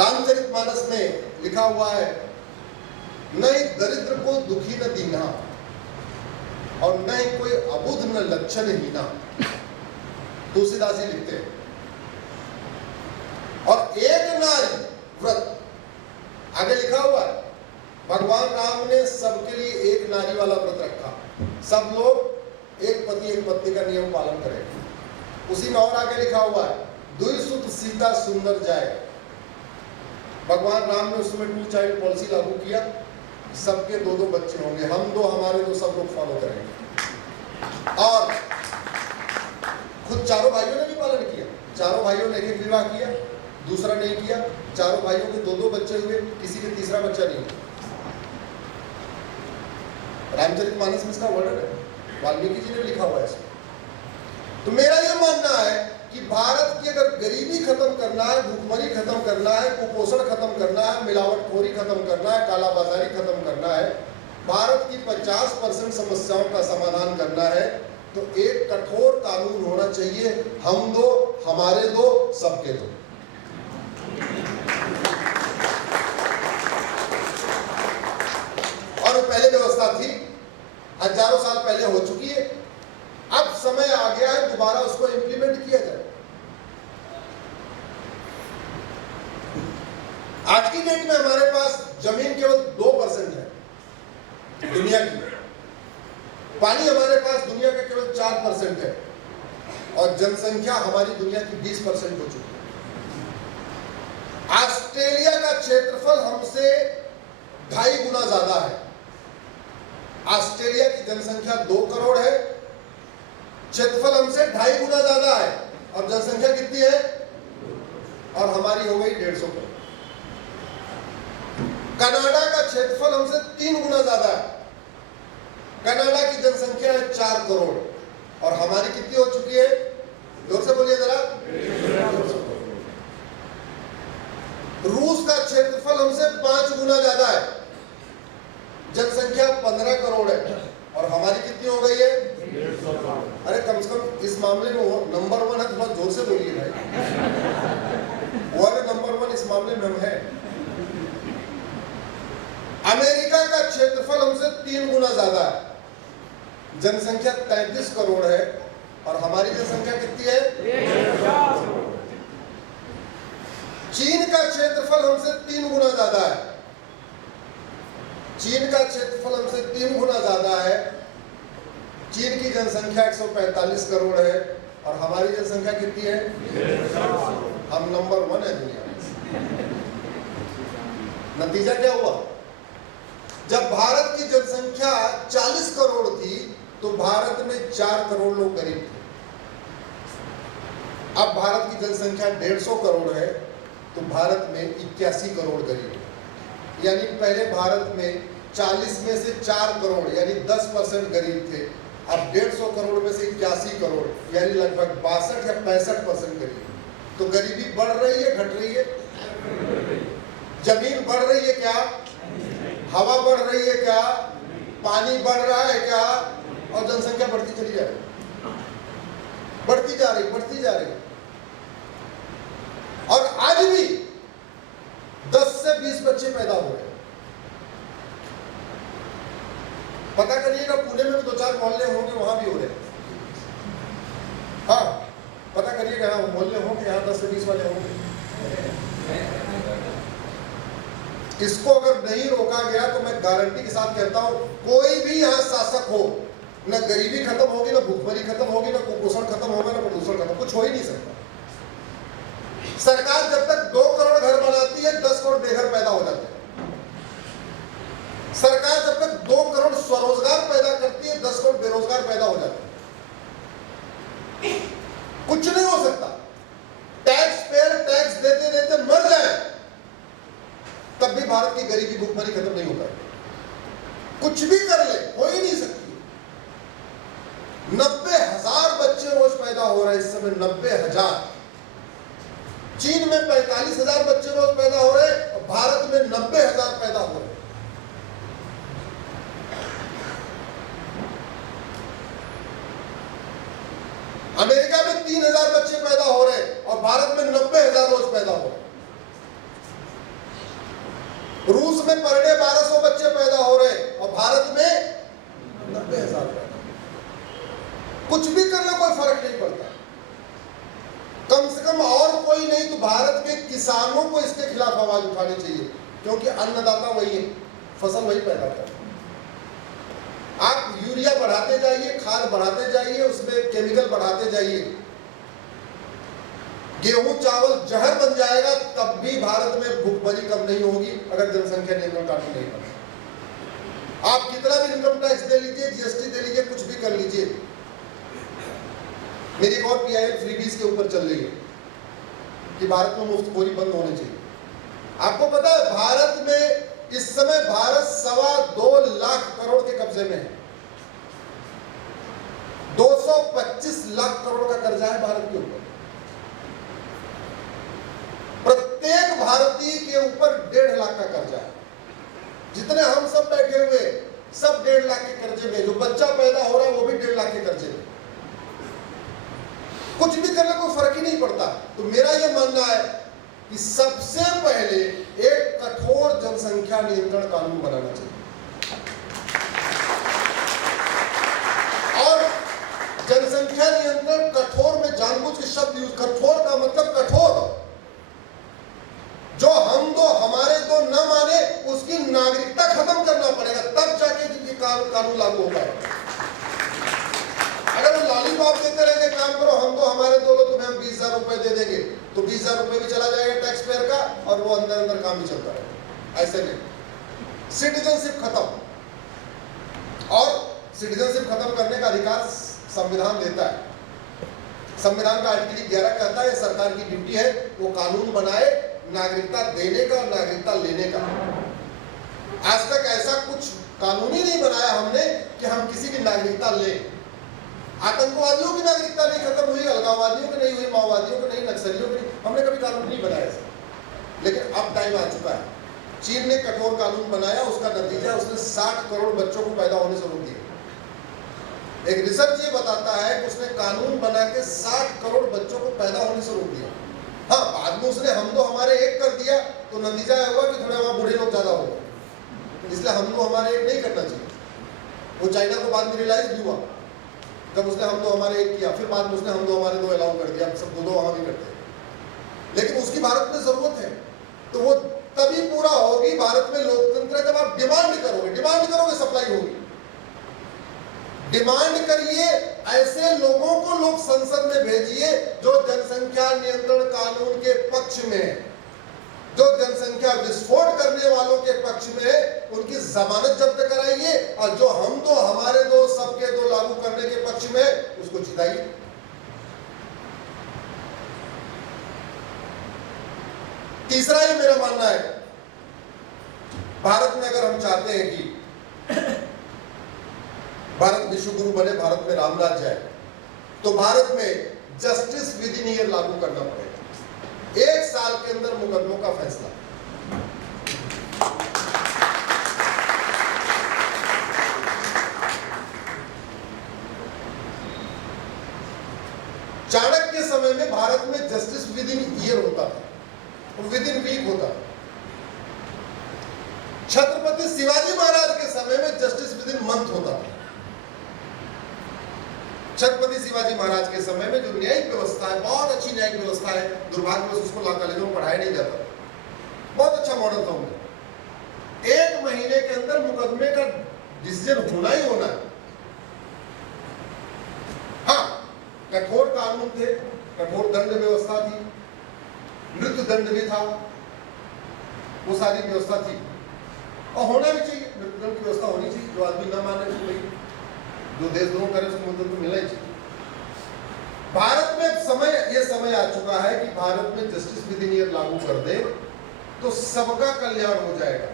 रामचरितमानस में लिखा हुआ है, न ही दरिद्र को दुखी न दीना, और न ही कोई अबुध न लक्षण हीना। तुलसीदास जी लिखते हैं। और एक नारी व्रत आगे लिखा हुआ है, भगवान राम ने सबके लिए एक नारी वाला व्रत रखा। सब लोग एक पति एक पत्नी का नियम पालन करें। उसी में और आगे लिखा हुआ है, दुई सुत सीता सुंदर जाए। भगवान राम ने उसमें 2 चाइल्ड पॉलिसी लागू किया, सबके 2-2 बच्चे होंगे, हम 2 हमारे 2 सब लोग फॉलो करेंगे। और खुद चारों भाइयों ने भी पालन किया। चारों भाइयों ने एक विवाह किया, दूसरा नहीं किया। चारों भाइयों के 2-2 बच्चे हुए, किसी के तीसरा बच्चा नहीं हुआ। रामचरितमानस में इसका वर्णन है, वाल्मीकि जी ने लिखा हुआ है इसमें। तो मेरा यह मानना है कि भारत की अगर गरीबी खत्म करना है, भूखमरी खत्म करना है, कुपोषण खत्म करना है, मिलावटखोरी खत्म करना है, कालाबाजारी खत्म करना है, भारत की 50% समस्याओं का समाधान करना है, तो एक कठोर कानून होना चाहिए, हम 2, हमारे 2, सबके 2। और पहले व्यवस्था थी, हजारों साल पहले हो चुकी है। अब समय आ गया है दोबारा उसको इंप्लीमेंट किया जाए। आज की डेट में हमारे पास जमीन केवल 2% है दुनिया की, पानी हमारे पास दुनिया का केवल 4% है, और जनसंख्या हमारी दुनिया की 20% हो चुकी है। ऑस्ट्रेलिया का क्षेत्रफल हमसे 2.5 गुना ज्यादा है। ऑस्ट्रेलिया की जनसंख्या 2 करोड़ है, क्षेत्रफल हमसे 2.5 गुना ज्यादा है, और जनसंख्या कितनी है? और हमारी हो गई 150 करोड़। कनाडा का क्षेत्रफल हमसे 3 गुना ज्यादा है, कनाडा की जनसंख्या है 4 करोड़, और हमारी कितनी हो चुकी है? जोर से बोलिए जरा। रूस का क्षेत्रफल हमसे 5 गुना ज्यादा है, जनसंख्या 15 करोड़ है, और हमारी कितनी हो गई है? 150। अरे कम से कम इस मामले में वो नंबर 1 है, थोड़ा जोर से बोलिए भाई। वर्ल्ड नंबर 1 इस मामले में हम है। अमेरिका का क्षेत्रफल हमसे 3 गुना ज्यादा है, जनसंख्या 33 करोड़ है, और हमारी जनसंख्या कितनी है? 150। चीन का क्षेत्रफल हमसे 3 गुना ज्यादा है, चीन का क्षेत्रफल हमसे 3 गुना ज्यादा है, चीन की जनसंख्या 145 करोड़ है, और हमारी जनसंख्या कितनी है? 150। हम नंबर 1 है दुनिया में। नतीजा क्या हुआ? जब भारत की जनसंख्या 40 करोड़ थी, तो भारत में 4 करोड़ लोग गरीब थे। अब भारत की जनसंख्या 150 करोड़ है, तो भारत में 81 करोड़ गरीब है। यानी पहले भारत में 40 में से 4 करोड़ यानी 10% गरीब थे, अब 150 करोड़ में से 81 करोड़ यानी लगभग 62 या 65% गरीब। तो गरीबी बढ़ रही है, घट रही है? जमीन बढ़ रही है क्या? हवा बढ़ रही है क्या? पानी बढ़ रहा है क्या? और जनसंख्या बढ़ती चली जा रही, बढ़ती जा रही, बढ़ती जा रही। और आज भी 10 से 20 बच्चे पैदा हो रहे हैं। पता करिएगा, पुणे में भी 2-4 मोहल्ले होंगे, वहां भी हो रहे हैं। हाँ, पता करिएगा, यहाँ मोहल्ले होंगे, यहाँ 10 से 20 वाले होंगे। इसको अगर नहीं रोका गया तो मैं गारंटी के साथ कहता हूं, कोई भी यहाँ शासक हो, न गरीबी खत्म होगी, न भूखमरी खत्म होगी, न कुपोषण खत्म होगा, न प्रदूषण खत्म, कुछ हो ही नहीं सकता। सरकार जब तक 2 करोड़ घर बनाती है, 10 करोड़ बेघर पैदा हो जाते हैं। सरकार जब तक 2 करोड़ स्वरोजगार पैदा करती है, 10 करोड़ बेरोजगार पैदा हो जाते हैं। कुछ नहीं हो सकता। टैक्स पेयर टैक्स देते देते मर जाए, तब भी भारत की गरीबी भूखमरी खत्म नहीं होता। कुछ भी कर ले, हो ही नहीं सकती। 90,000 बच्चे रोज पैदा हो रहे हैं इस समय, 90,000। चीन में 45,000 बच्चे रोज पैदा हो रहे हैं, और भारत में 90,000 पैदा हो रहे हैं। अमेरिका में 3,000 बच्चे पैदा हो रहे हैं, और भारत में 90,000 रोज पैदा हो रहे हैं। रूस में पर डे 1200 बच्चे पैदा हो रहे और भारत में 90,000 पैदा। कुछ भी कर लो कोई फर्क नहीं पड़ता। कम से कम और कोई नहीं तो भारत के किसानों को इसके खिलाफ आवाज उठानी चाहिए, क्योंकि अन्नदाता वही है, फसल वही पैदा करता है। आप यूरिया बढ़ाते जाइए, खाद बढ़ाते जाइए, उसमें केमिकल बढ़ाते जाइए, गेहूं चावल जहर बन जाएगा, तब भी भारत में भूखमरी कम नहीं होगी अगर जनसंख्या नियंत्रण कानून नहीं बना। आप कितना भी इनकम टैक्स दे लीजिए, जीएसटी दे लीजिए, कुछ भी कर लीजिए। मेरी एक और पीआईएल फ्रीबीज के ऊपर चल रही है कि भारत में मुफ्तखोरी बंद होनी चाहिए। आपको पता है भारत में इस समय भारत 2.25 लाख करोड़ के कब्जे में है। 225 लाख करोड़ का कर्जा है भारत के ऊपर। प्रत्येक भारतीय के ऊपर 1.5 लाख का कर्जा है। जितने हम सब बैठे हुए सब 1.5 लाख के कर्जे में, जो बच्चा पैदा हो रहा है वो भी 1.5 लाख के कर्जे में। कुछ भी करने को फर्क ही नहीं पड़ता। तो मेरा यह मानना है कि सबसे पहले एक कठोर जनसंख्या नियंत्रण कानून बनाना चाहिए। और जनसंख्या नियंत्रण कठोर में जानबूझ के शब्द यूज, कठोर का मतलब कठोर, जो हम दो हमारे दो न माने उसकी नागरिकता खत्म करना पड़ेगा, तब जाके कानून लागू हो पाएगा। अगर वो लॉलीपॉप देते रहेंगे, काम करो हम दो हमारे दो लो, तुम्हें हम 20,000 रुपए दे देंगे, तो 20,000 रुपए भी चला जाएगा टैक्स पेयर का और वो अंदर अंदर काम भी चलता रहेगा। ऐसे नहीं, सिटीजनशिप खत्म। और सिटीजनशिप खत्म करने का अधिकार संविधान देता है। संविधान का आर्टिकल 11 कहता है सरकार की ड्यूटी है वो कानून बनाए नागरिकता देने का और नागरिकता लेने का। आज तक ऐसा कुछ कानून ही नहीं बनाया हमने कि हम किसी की नागरिकता लें। आतंकवादियों की नागरिकता नहीं खत्म हुई, अलगाववादियों की नहीं हुई, माओवादियों की नहीं, नक्सलियों की नहीं, हमने कभी कानून नहीं बनाया ऐसा। लेकिन अब टाइम आ चुका है। चीन ने कठोर कानून बनाया, उसका नतीजा उसने 60 करोड़ बच्चों को पैदा होने से रोक दिया। एक रिसर्च ये बताता है कि उसने कानून बना के 60 करोड़ बच्चों को पैदा होने से रोक दिया। हाँ, बाद में उसने हम दो हमारे एक कर दिया तो नतीजा यह हुआ कि थोड़े वहां बूढ़े लोग ज्यादा हो गए, इसलिए हम दो हमारे एक नहीं करना चाहिए। वो चाइना को बाद में रियलाइज भी हुआ जब उसने हम दो हमारे एक किया, फिर बाद में उसने हम दो हमारे दो अलाउ कर दिया, सब दो वहां भी करते हैं। लेकिन उसकी भारत में जरूरत है, तो वो तभी पूरा होगी भारत में लोकतंत्र जब आप डिमांड करोगे सप्लाई होगी। डिमांड करिए, ऐसे लोगों को लोग संसद में भेजिए जो जनसंख्या नियंत्रण कानून के पक्ष में है, जो जनसंख्या विस्फोट करने वालों के पक्ष में है, उनकी जमानत जब्त कराइए, और जो हम दो हमारे दो सबके दो लागू करने के पक्ष में है उसको जिताइए। तीसरा ये मेरा मानना है, भारत में अगर हम चाहते हैं कि भारत विश्व गुरु बने, भारत में राम राज्य आए, तो भारत में जस्टिस विद इन ईयर लागू करना पड़ेगा। 1 साल के अंदर मुकदमों का फैसला। चाणक्य के समय में भारत में जस्टिस विद इन ईयर होता था, विद इन वीक होता था। छत्रपति शिवाजी महाराज के समय में जस्टिस विद इन मंथ होता था। छत्रपति शिवाजी महाराज के समय में जो न्यायिक व्यवस्था है, बहुत अच्छी न्यायिक व्यवस्था है, दुर्भाग्यवश उसको लॉ कॉलेजों में पढ़ाया नहीं जाता। बहुत अच्छा मॉडल था उनका। 1 महीने के अंदर मुकदमे का डिसीजन होना ही होना है। हाँ, कठोर कानून थे, कठोर दंड व्यवस्था थी, मृत्यु दंड भी था, वो सारी व्यवस्था थी और होना भी चाहिए। मृत्यु दंड की व्यवस्था होनी चाहिए। जो आदमी न माने उसको नहीं, जो देशद्रोह करे उसको मृत्यु मिलना ही चाहिए। भारत में ये समय आ चुका है कि भारत में जस्टिस विद इन ईयर लागू कर दे तो सबका कल्याण हो जाएगा,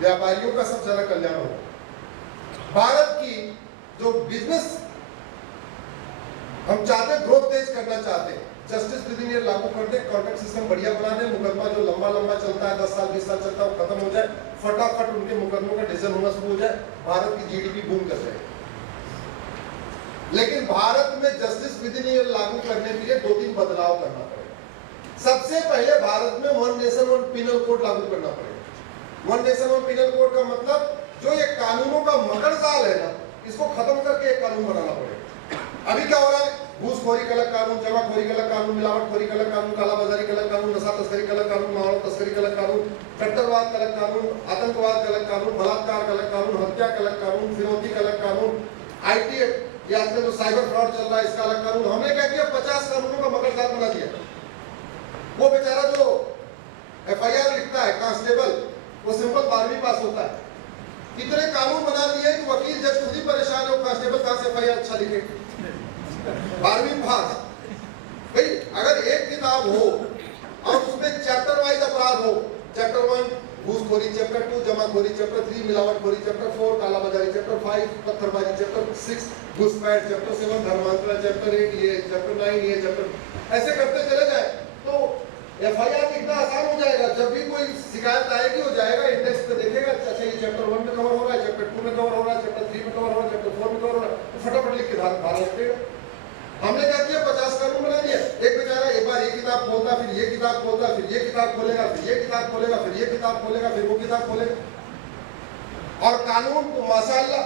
व्यापारियों का सबसे ज्यादा कल्याण होगा। भारत की जो बिजनेस हम चाहते हैं, ग्रोथ तेज करना चाहते हैं, जस्टिस विद इन ईयर लागू कर दे, कॉन्ट्रैक्ट सिस्टम बढ़िया बना दे, मुकदमा जो लंबा चलता है 10 साल 20 साल चलता है वो खत्म हो जाए, फटाफट उनके मुकदमों का डिसीजन होना शुरू हो जाए, भारत की जीडीपी बूम कर जाए। लेकिन भारत में जस्टिस विद इन ईयर लागू करने के लिए 2-3 बदलाव करना पड़ेगा। सबसे पहले भारत में one nation one penal code लागू करना पड़ेगा। One nation one penal code का मतलब जो ये कानूनों का मकर जाल है ना, इसको खत्म करके एक कानून बनाना पड़ेगा। अभी क्या हो रहा है, घूसखोरी का अलग कानून, जमाखोरी का अलग कानून, मिलावटखोरी का अलग कानून, कालाबाजारी का अलग कानून, नशा तस्करी का अलग कानून, मानव तस्करी का अलग कानून, कट्टरवाद का अलग कानून, आतंकवाद का अलग कानून, बलात्कार का अलग कानून, हत्या का अलग कानून, फिरौती का अलग कानून, IT या आजकल जो साइबर फ्रॉड चल रहा है इसका अलग कानून। हमने क्या किया, 50 कानूनों का मकर जाल बना दिया। वो बेचारा जो FIR लिखता है कांस्टेबल, वो सिंपल 12वीं पास होता है। इतने कानून बना दिए कि वकील जज खुद ही परेशान है, कांस्टेबल कहां से FIR अच्छा लिखे, 12वीं पास। भाई अगर एक किताब हो और उसमें चैप्टर वाइज अपराध हो, चैप्टर 1 घूसखोरी, चैप्टर 2 जमाखोरी, चैप्टर 3 मिलावटखोरी, चैप्टर 4 कालाबाजारी, चैप्टर 5 पत्थरबाजी, चैप्टर 6 घुसपैठ, चैप्टर 7 धर्मांतरण, चैप्टर 8 ये, चैप्टर 9 ये, चैप्टर ऐसे करते चले जाए तो FIR लिखना आसान हो जाएगा। जब भी कोई शिकायत आएगी हो जाएगा, इंडेक्स पे देखेगा, अच्छा ये चैप्टर 1 में कवर हो रहा है, चैप्टर 2 में कवर हो रहा है, चैप्टर 3 में कवर हो रहा है, चैप्टर 4 में कवर हो रहा है, तो फटाफट लिख के धारा लिख देगा। हमने क्या किया, 50 कानून बना दिया। एक बेचारा एक बार ये किताब खोलता, फिर ये किताब खोलता, फिर ये किताब खोलेगा, फिर ये किताब खोलेगा, फिर ये किताब खोलेगा, फिर वो किताब खोलेगा। और कानून तो माशाअल्लाह